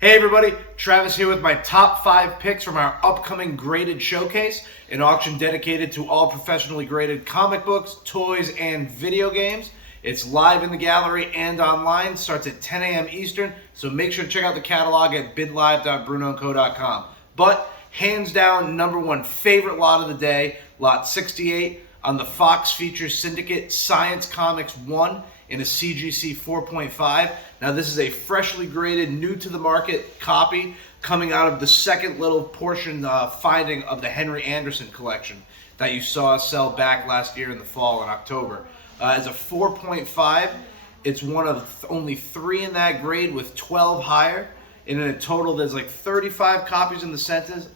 Hey everybody, Travis here with my top 5 picks from our upcoming graded showcase, an auction dedicated to all professionally graded comic books, toys, and video games. It's live in the gallery and online, starts at 10 a.m. Eastern, so make sure to check out the catalog at bidlive.brunoandco.com. But hands down, number one favorite lot of the day, lot 68 on the Fox Features Syndicate Science Comics 1 in a CGC 4.5. Now this is a freshly graded, new to the market copy coming out of the second little portion finding of the Henry Anderson collection that you saw us sell back last year in the fall in October. As a 4.5, it's one of only 3 in that grade with 12 higher. And in a total, there's like 35 copies in the census.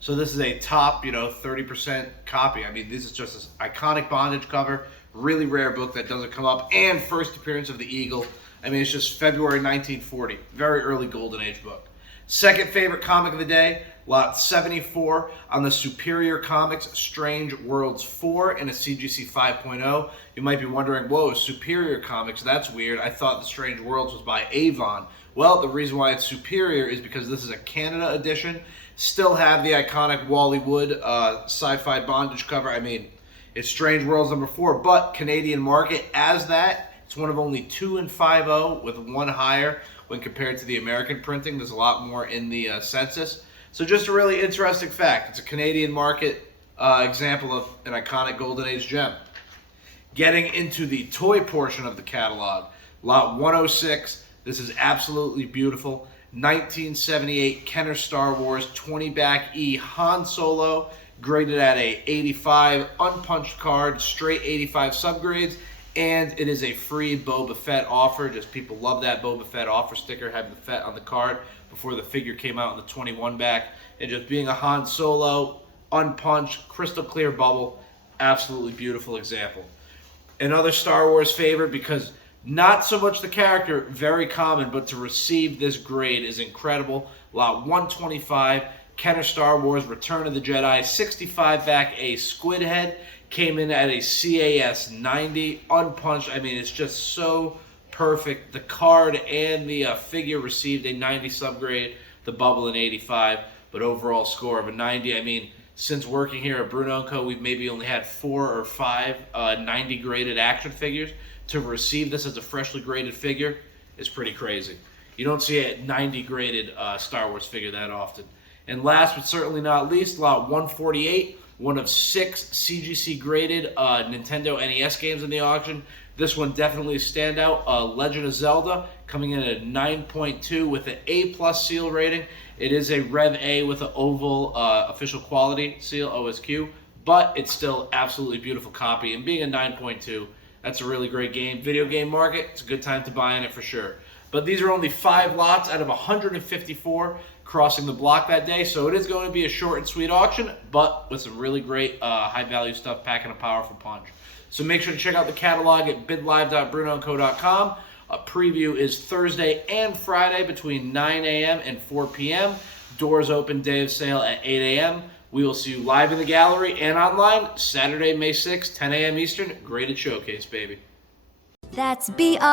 So this is a top, 30% copy. I mean, this is just this iconic bondage cover, really rare book that doesn't come up, and first appearance of the Eagle. I mean, it's just February 1940, very early Golden Age book. Second favorite comic of the day, lot 74 on the Superior Comics Strange Worlds 4 in a CGC 5.0. You might be wondering, whoa, Superior Comics, that's weird. I thought the Strange Worlds was by Avon. Well, the reason why it's superior is because this is a Canada edition. Still have the iconic Wally Wood sci-fi bondage cover. I mean, it's Strange Worlds number 4, but Canadian market as that. It's one of only 2 in 5.0 with 1 higher when compared to the American printing. There's a lot more in the census. So just a really interesting fact. It's a Canadian market example of an iconic Golden Age gem. Getting into the toy portion of the catalog, lot 106. This is absolutely beautiful. 1978 Kenner Star Wars 20 back E Han Solo, graded at a 85 unpunched card, straight 85 subgrades, and it is a free Boba Fett offer. Just people love that Boba Fett offer sticker, having the Fett on the card before the figure came out in the 21 back. And just being a Han Solo, unpunched, crystal clear bubble, absolutely beautiful example. Another Star Wars favorite because not so much the character, very common, but to receive this grade is incredible. Lot 125, Kenner Star Wars Return of the Jedi, 65 back A Squid Head, came in at a CAS 90, unpunched. I mean, it's just so perfect. The card and the figure received a 90 subgrade, the bubble an 85, but overall score of a 90. I mean, since working here at Bruno & Co., we've maybe only had 4 or 5 90 graded action figures. To receive this as a freshly graded figure is pretty crazy. You don't see a 90 graded Star Wars figure that often. And last but certainly not least, lot 148, one of 6 CGC graded Nintendo NES games in the auction. This one definitely a standout. Legend of Zelda coming in at 9.2 with an A+ seal rating. It is a Rev A with an oval official quality seal, OSQ, but it's still absolutely beautiful copy. And being a 9.2, that's a really great game. Video game market, it's a good time to buy in it for sure. But these are only 5 lots out of 154 crossing the block that day, so it is going to be a short and sweet auction, but with some really great high-value stuff packing a powerful punch. So make sure to check out the catalog at bidlive.brunoandco.com. A preview is Thursday and Friday between 9 a.m. and 4 p.m. Doors open day of sale at 8 a.m. We will see you live in the gallery and online Saturday, May 6th, 10 a.m. Eastern. Graded showcase, baby. That's BRUNEAU.